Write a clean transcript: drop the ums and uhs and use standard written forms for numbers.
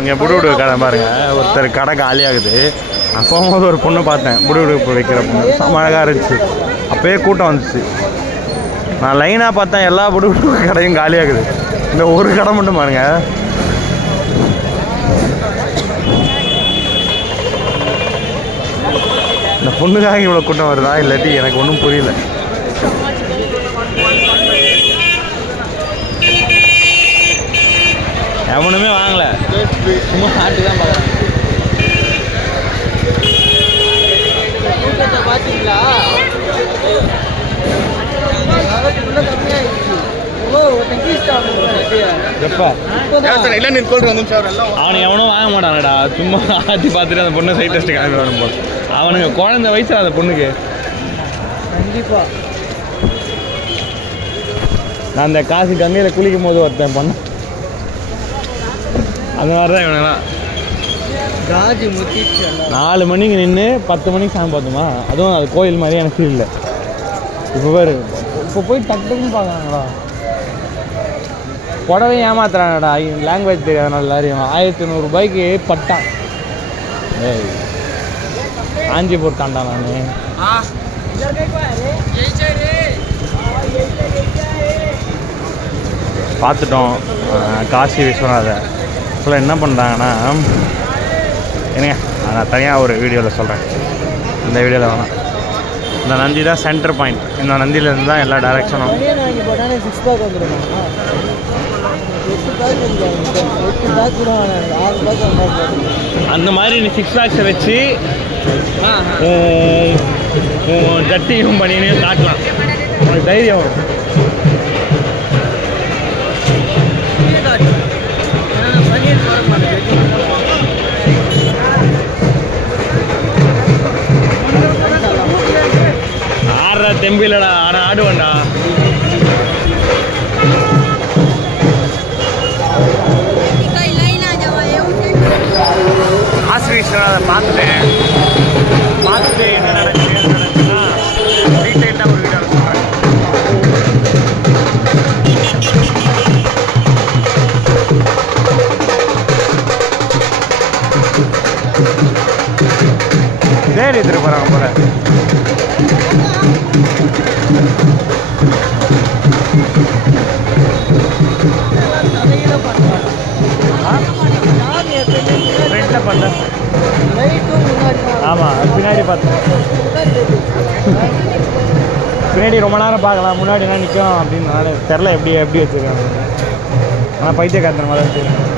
இங்கே புடுவிடு கடை பாருங்க, ஒருத்தர் கடை காலியாகுது. நான் போகும்போது ஒரு பொண்ணு பார்த்தேன், புடுவிடு இப்போ வைக்கிற பொண்ணு செம்ம அழகாக இருந்துச்சு. அப்போயே கூட்டம் வந்துச்சு. நான் லைனாக பார்த்தேன், எல்லா புடுவிடு கடையும் காலியாகுது. இந்த ஒரு கடை மட்டும் பாருங்க. இந்த பொண்ணுக்காக இவ்வளோ கூட்டம் வருதா இல்லாட்டி எனக்கு ஒன்றும் புரியல. எவனுமே வாங்கல, சும்மா சாப்பிட்டு தான் பார்க்குறேன். பார்த்தீங்களா? அவனுக்கு எவனும் வாங்க மாட்டானடா, சும்மா ஆட்டி பார்த்துட்டு அந்த பொண்ணு சைட் டெஸ்ட் கிளம்பி வரும் போது. அவனுக்கு குழந்தை வயசுல அந்த பொண்ணுக்கு. கண்டிப்பா நான் அந்த காசு கங்கையில் குளிக்கும் போது ஒருத்தன் பண்ண அந்த மாதிரி தான் இவனெல்லாம். 4 மணிக்கு நின்று 10 மணிக்கு சாமி பார்த்தோமா, அதுவும் அது கோயில் மாதிரி எனக்கு ஃபீல் இல்லை. இப்போ பாரு, இப்போ போய் டக்குன்னு பார்க்குறாங்களா, புடவை ஏமாத்துறாங்கடா. லாங்குவேஜ் தெரியாதனால எல்லாரையும் 1500 ரூபாய்க்கு பட்டான். ஏய் காஞ்சிபுரம் தாண்டா நான் பார்த்துட்டோம். காசி விஸ்வநாதர் இப்போலாம் என்ன பண்ணுறாங்கன்னா, என்னங்க நான் தனியாக ஒரு வீடியோவில் சொல்கிறேன், இந்த வீடியோவில் வேணாம். இந்த நந்தி தான் சென்டர் பாயிண்ட். இந்த நந்தியிலேருந்து தான் எல்லா டைரெக்ஷனும். அந்த மாதிரி நீ 6 பேக்ஸை வச்சு ஜட்டியும் பண்ணினையும் காட்டலாம், உனக்கு தைரியம் வரும். ஆடுறா தெம்பிலடா, ஆனால் ஆடுவேன்டா. அதை பார்த்துட்டேன். என்ன நடக்குதுன்னா டீட்டெயிலாக ஒரு வீடியோ சொல்கிறேன். தேடி எடுத்துட்டு போகிறாங்க போல. ஃப்ரெண்டில் பார்த்தேன். ஆமாம், பின்னாடி பார்த்தேன். பின்னாடி ரொம்ப நேரம் பார்க்கலாம், முன்னாடி என்ன நிற்கும் அப்படின்னு தெரில. எப்படி வச்சுருக்காங்க, ஆனால் பைத்தியக்காரத்தனமாக தான் தெரியும்.